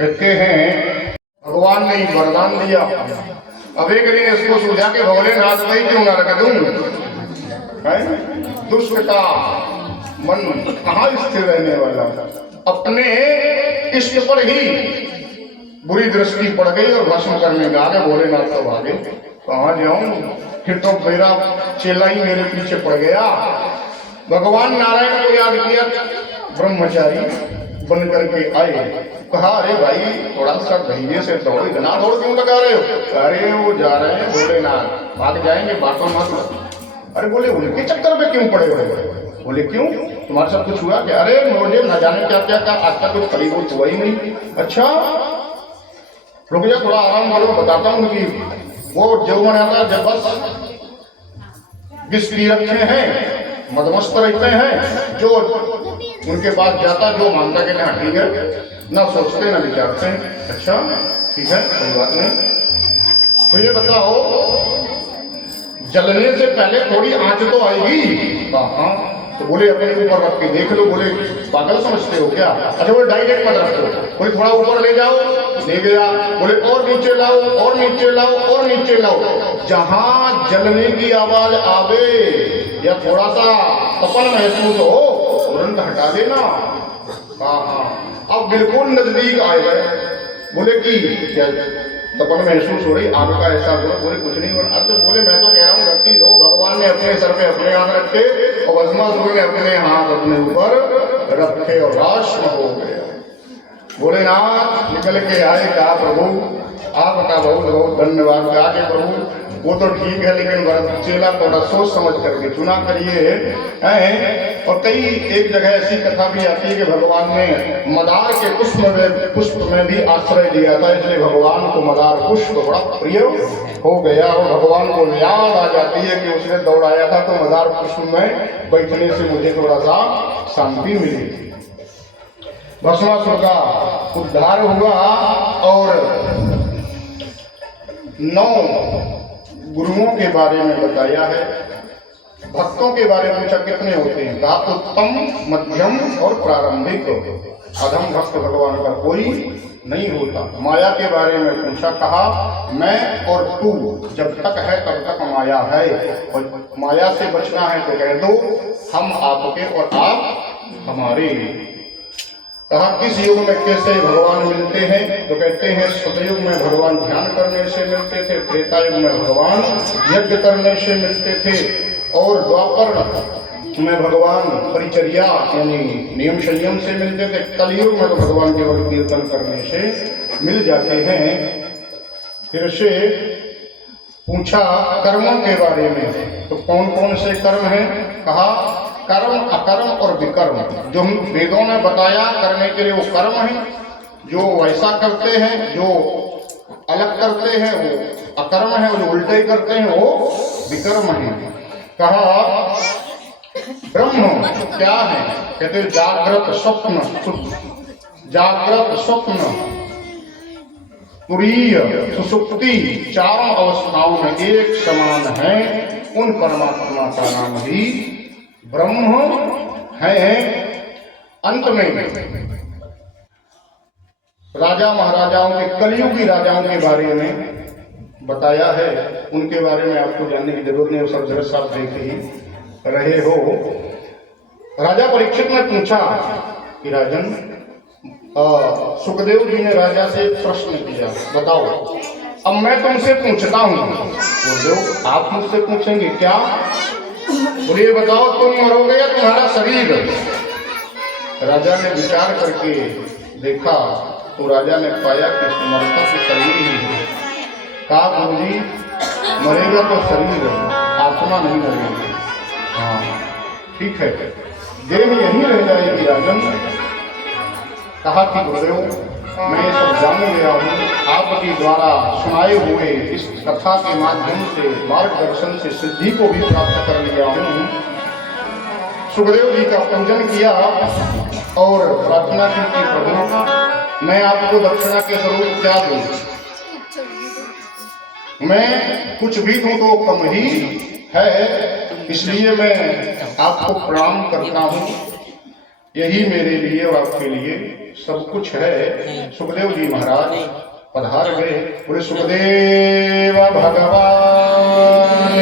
कहते हैं भगवान ने वरदान दिया। अब एक दिन इसको सूझा के भोलेनाथ को ही क्यों ना रख दूं, दुष्ट का मन कहाँ स्थिर रहने वाला, अपने इष्ट पर ही बुरी दृष्टि पड़ गई और भस्म करने में आगे भोलेनाथ तो भागे। कहाँ जाऊं, फिर तो मेरा चेला ही मेरे पीछे पड़ गया। भगवान नारायण को याद किया, ब्रह्मचारी बन करके आए, कहा अरे भाई थोड़ा सा धैर्य से दौड़ो, इतना दौड़ क्यों लगा रहे हो? अरे वो जा रहे हैं भोलेनाथ, भाग जाएंगे, बातों मत। अरे बोले उनके चक्कर में क्यों पड़े हुए? बोले क्यों, तुम्हारे साथ कुछ हुआ क्या? अरे मुझे न जाने क्या क्या का आज तक कुछ फलीभूत हुआ ही नहीं। अच्छा रुक जा, थोड़ा आराम करो, बताता हूँ कि वो जो बनाता जब बस विष पी रखे हैं, मदमस्त रहते हैं, जो उनके पास जाता जो मानता कि हाँ ठीक है, ना सोचते ना विचारते हैं। अच्छा ठीक है, कोई बात नहीं। तो ये बताओ जलने से पहले थोड़ी आंच तो आएगी। हाँ, तो बोले अपने ऊपर रख के देख लो। बोले पागल समझते हो क्या? अच्छा बोले डायरेक्ट मत रख दो। बोले थोड़ा ऊपर ले जाओ, ले गया। बोले और नीचे लाओ, और नीचे लाओ, और नीचे लाओ। जहां जलने की आवाज आवे या थोड़ा सा तपन महसूस हो, तुरंत हटा देना। हाँ, अब बिल्कुल नजदीक आए गए। बोले कि क्या तपन महसूस हो रही, आग का ऐसा हुआ? बोले कुछ नहीं हो रहा। अब तो बोले मैं तो कह रहा हूँ रखी दो। भगवान ने अपने सर पे अपने हाथ रखे और भस्मासुर ने अपने हाथ अपने ऊपर रखे और राष्ट्र हो गए। भोलेनाथ निकल के आए, कहा प्रभु आपका बहुत बहुत धन्यवाद। कहा कि प्रभु वो तो ठीक है, लेकिन चेला थोड़ा सोच समझ करके चुना करिए हैं। और कई एक जगह ऐसी कथा भी आती है कि भगवान ने मदार के पुष्प में भी आश्रय दिया था, इसलिए भगवान को मदार पुष्प बड़ा प्रिय हो गया। और भगवान को याद आ जाती है कि उसने दौड़ाया था तो मदार पुष्प में बैठने से मुझे थोड़ा सा शांति मिली। भस्मासुर का उद्धार हुआ और 9 गुरुओं के बारे में बताया है। भक्तों के बारे में पूछा कितने होते हैं? कहा उत्तम, मध्यम और प्रारंभिक। अधम भक्त भगवान का कोई नहीं होता। माया के बारे में पूछा, कहा मैं और तू जब तक है तब तक माया है, और माया से बचना है तो कह दो हम आपके और आप हमारे। कहा किस युग में कैसे भगवान मिलते हैं? तो कहते हैं सतयुग में भगवान ध्यान करने से मिलते थे, त्रेता युग में भगवान यज्ञ करने से मिलते थे, और द्वापर में भगवान परिचर्या यानी नियम संयम से मिलते थे। कलयुग में तो भगवान केवल कीर्तन करने से मिल जाते हैं। फिर से पूछा कर्मों के बारे में, तो कौन कौन से कर्म हैं? कहा कर्म, अकर्म और विकर्म। जो हम वेदों ने बताया करने के लिए वो कर्म है, जो वैसा करते हैं, जो अलग करते हैं वो अकर्म है, जो उल्टे करते हैं वो विकर्म है। कहा ब्रह्म क्या है? कहते जागृत स्वप्न, जागृत स्वप्न तुरीय सुषुप्ति चारों अवस्थाओं में एक समान है। उन परमात्मा का नाम ही ब्रह्म है। अंत में राजा महाराजाओं के, कलयुगी राजाओं के बारे में बताया है। उनके बारे में आपको जानने की जरूरत नहीं, सब जगत साथ देख ही रहे हो। राजा परीक्षित ने पूछा कि राजन, सुखदेव जी ने राजा से प्रश्न किया, बताओ अब मैं तुमसे पूछता हूँ। बोलो आप मुझसे पूछेंगे क्या? बोलिए बताओ तुम मरोगे या तुम्हारा शरीर? राजा ने विचार करके देखा तो राजा ने पाया कि मरता तो शरीर ही है। कहा गुरुजी मरेगा तो शरीर, आत्मा नहीं मरेगी। हाँ ठीक है, देह यही रह जाएगी राजन। कहा कि गुरुदेव मैं ये सब जान गया हूँ, आपके द्वारा सुनाए हुए इस कथा के माध्यम से मार्गदर्शन से सिद्धि को भी प्राप्त कर लिया हूँ। सुखदेव जी का पूजन किया और प्रार्थना की कि प्रभु मैं आपको दक्षिणा के स्वरूप क्या दूं? मैं कुछ भी दूं तो कम ही है, इसलिए मैं आपको प्रणाम करता हूँ। यही मेरे लिए और आपके लिए सब कुछ है। सुखदेव जी महाराज पधार गए। बोले सुखदेव भगवान।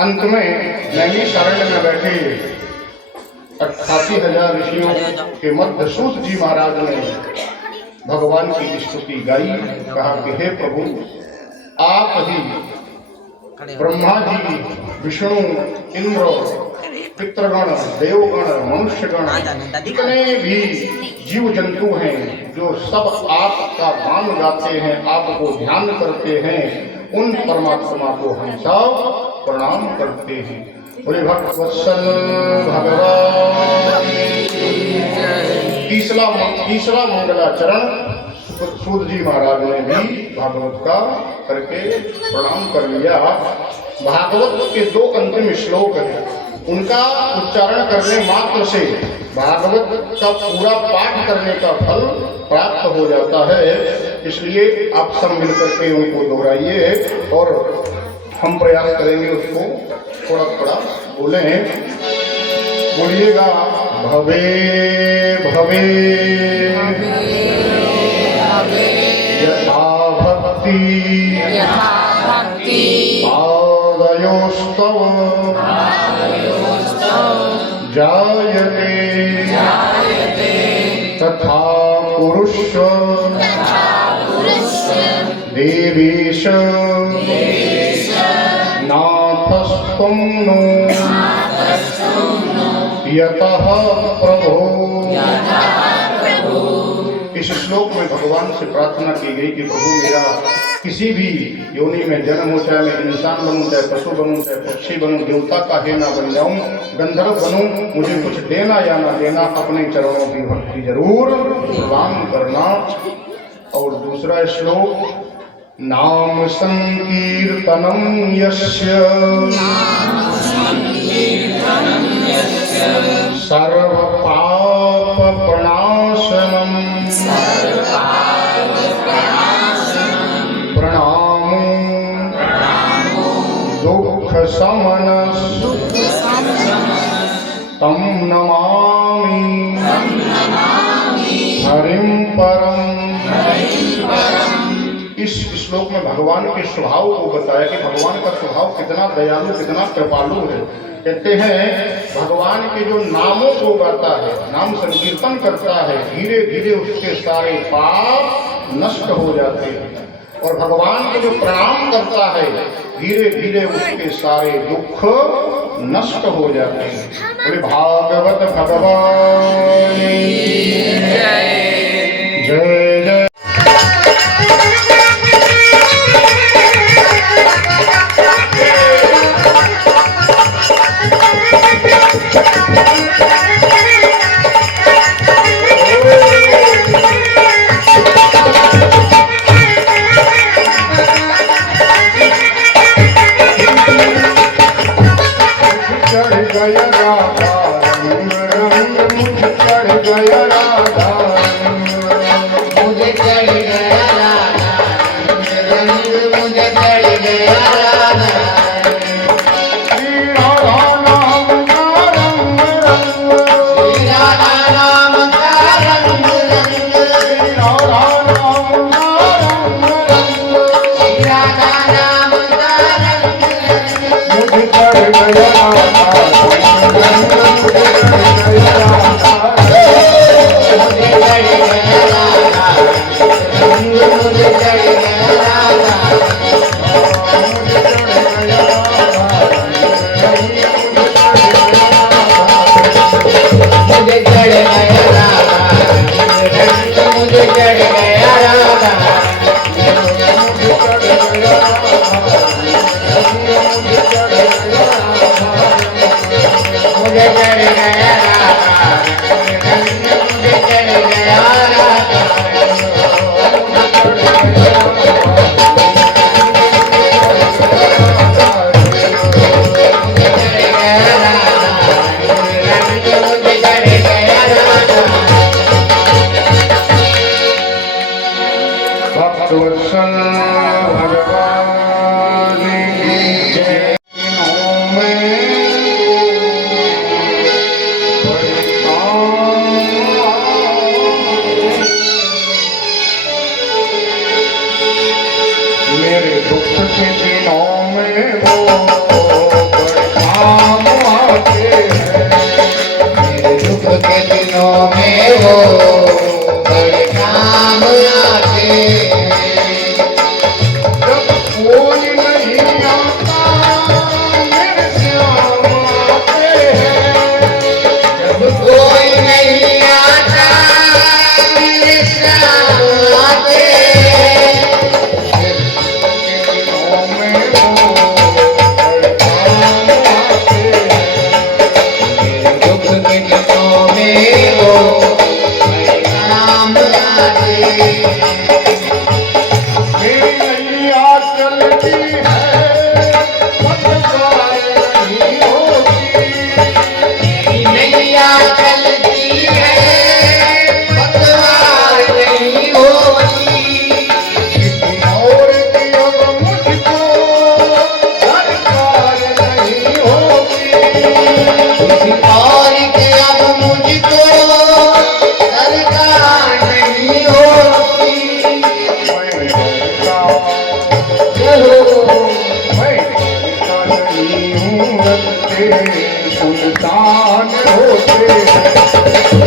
अंत में नैमिषारण्य में बैठे 88,000 ऋषियों के मध्य सूत जी महाराज ने भगवान की स्तुति गाई। कहा कि हे प्रभु, आप ही ब्रह्मा जी, विष्णु, इंद्र, पितृगण, देवगण, मनुष्यगण, जितने भी जीव जंतु हैं जो सब आपका गान गाते हैं, आपको ध्यान करते हैं, उन परमात्मा को हम सब प्रणाम करते हैं। बोले भक्तवत्सल भगवान। तीसरा मंगलाचरण सूत जी महाराज ने भी भागवत का करके प्रणाम कर लिया। भागवत के 2 अंतिम श्लोक हैं, उनका उच्चारण करने मात्र से भागवत का पूरा पाठ करने का फल प्राप्त हो जाता है। इसलिए आप सब मिलकर के उनको दोहराइए और हम प्रयास करेंगे उसको थोड़ा थोड़ा बोलें। बोलिएगा भवे भवे यथा भक्ति पादयोस्तव जायते तथा पुरुष देवीश नाथस्त्वं नो यतः प्रभो। इस श्लोक में भगवान से प्रार्थना की गई कि प्रभु, मेरा किसी भी योनि में जन्म हो, चाहे मैं इंसान बनूं, चाहे पशु बनूं, चाहे पक्षी बनूं, देवता का है ना बन जाऊं, गंधर्व बनूं, मुझे कुछ देना या ना देना, अपने चरणों की भक्ति जरूर प्रदान करना। और दूसरा श्लोक, नाम संकीर्तनम यस्य सर्व पाप प्रणाशनम प्रणामो दुख समनस तम नमामि हरिम परम। इस श्लोक में भगवान के स्वभाव को बताया कि भगवान का स्वभाव कितना दयालु, कितना कृपालु है। कहते हैं भगवान के जो नामों को गाता है, नाम संकीर्तन करता है, धीरे धीरे उसके सारे पाप नष्ट हो जाते हैं। और भगवान के जो प्रणाम करता है, धीरे धीरे उसके सारे दुख नष्ट हो जाते हैं। बोले भागवत भगवान जय जय। सुल्तान होते हैं।